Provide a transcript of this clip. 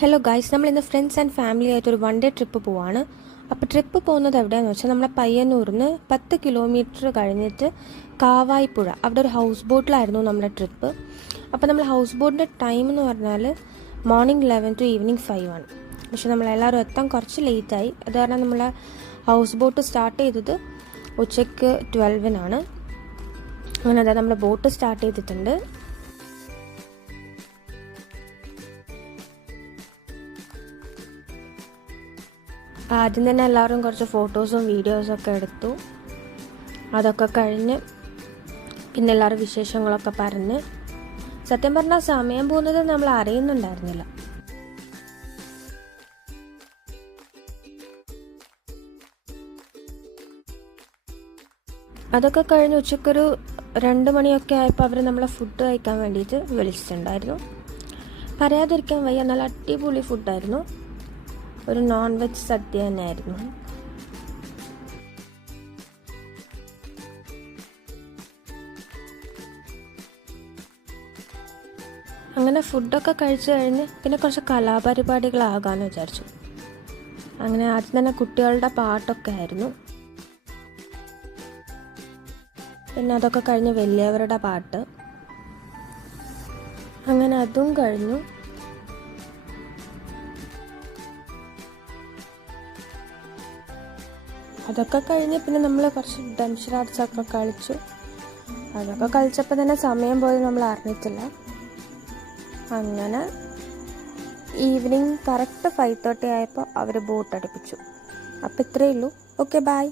Hello guys, നമ്മൾ ഇന്ന് friends and family ആയിട്ട് ഒരു 1 ഡേ ട്രിപ്പ് പോവാണ്. അപ്പോൾ ട്രിപ്പ് പോകുന്നത് എവിടെയാണെന്ന് വെച്ചാൽ നമ്മളെ പയ്യന്നൂരിന് 10 കിലോമീറ്റർ കഴിഞ്ഞിട്ട് കാവായിപ്പുഴ, അവിടെ ഒരു ഹൗസ് ബോട്ടിലായിരുന്നു നമ്മുടെ ട്രിപ്പ്. അപ്പോൾ നമ്മൾ ഹൗസ് ബോട്ടിൻ്റെ ടൈം എന്ന് പറഞ്ഞാൽ മോർണിംഗ് 11 to ഈവനിങ് 5 ആണ്. പക്ഷെ നമ്മളെല്ലാവരും എത്താൻ കുറച്ച് ലേറ്റായി. അത് കാരണം നമ്മൾ ഹൗസ് ബോട്ട് സ്റ്റാർട്ട് ചെയ്തത് ഉച്ചയ്ക്ക് 12-നാണ്. അങ്ങനെ അതായത് നമ്മൾ ബോട്ട് സ്റ്റാർട്ട് ചെയ്തിട്ടുണ്ട്. ആദ്യം തന്നെ എല്ലാവരും കുറച്ച് ഫോട്ടോസും വീഡിയോസൊക്കെ എടുത്തു. അതൊക്കെ കഴിഞ്ഞ് പിന്നെ എല്ലാവരും വിശേഷങ്ങളൊക്കെ പറഞ്ഞ്, സത്യം പറഞ്ഞാൽ സമയം പോകുന്നത് നമ്മൾ അറിയുന്നുണ്ടായിരുന്നില്ല. അതൊക്കെ കഴിഞ്ഞ് ഉച്ചക്കൊരു 2 മണിയൊക്കെ ആയപ്പോൾ അവർ നമ്മളെ ഫുഡ് കഴിക്കാൻ വേണ്ടിയിട്ട് വിളിച്ചിട്ടുണ്ടായിരുന്നു. പറയാതിരിക്കാൻ വയ്യ, നല്ല അടിപൊളി ഫുഡായിരുന്നു. ഒരു നോൺ വെജ് സദ്യ തന്നെയായിരുന്നു. അങ്ങനെ ഫുഡൊക്കെ കഴിച്ചു കഴിഞ്ഞ് പിന്നെ കുറച്ച് കലാപരിപാടികളാകാമെന്ന് വിചാരിച്ചു. അങ്ങനെ ആദ്യം തന്നെ കുട്ടികളുടെ പാട്ടൊക്കെ ആയിരുന്നു. പിന്നെ അതൊക്കെ കഴിഞ്ഞ് വലിയവരുടെ പാട്ട്, അങ്ങനെ അതും കഴിഞ്ഞു. അതൊക്കെ കഴിഞ്ഞ് പിന്നെ നമ്മൾ കുറച്ച് ഡംഷറാട്സൊക്കെ കളിച്ചു. അതൊക്കെ കളിച്ചപ്പോൾ തന്നെ സമയം പോയി നമ്മൾ അറിഞ്ഞിട്ടില്ല. അങ്ങനെ ഈവനിങ് കറക്റ്റ് 5:30 ആയപ്പോൾ അവർ ബോട്ട് അടുപ്പിച്ചു. അപ്പോൾ ഇത്രയേ ഉള്ളൂ. Okay, by.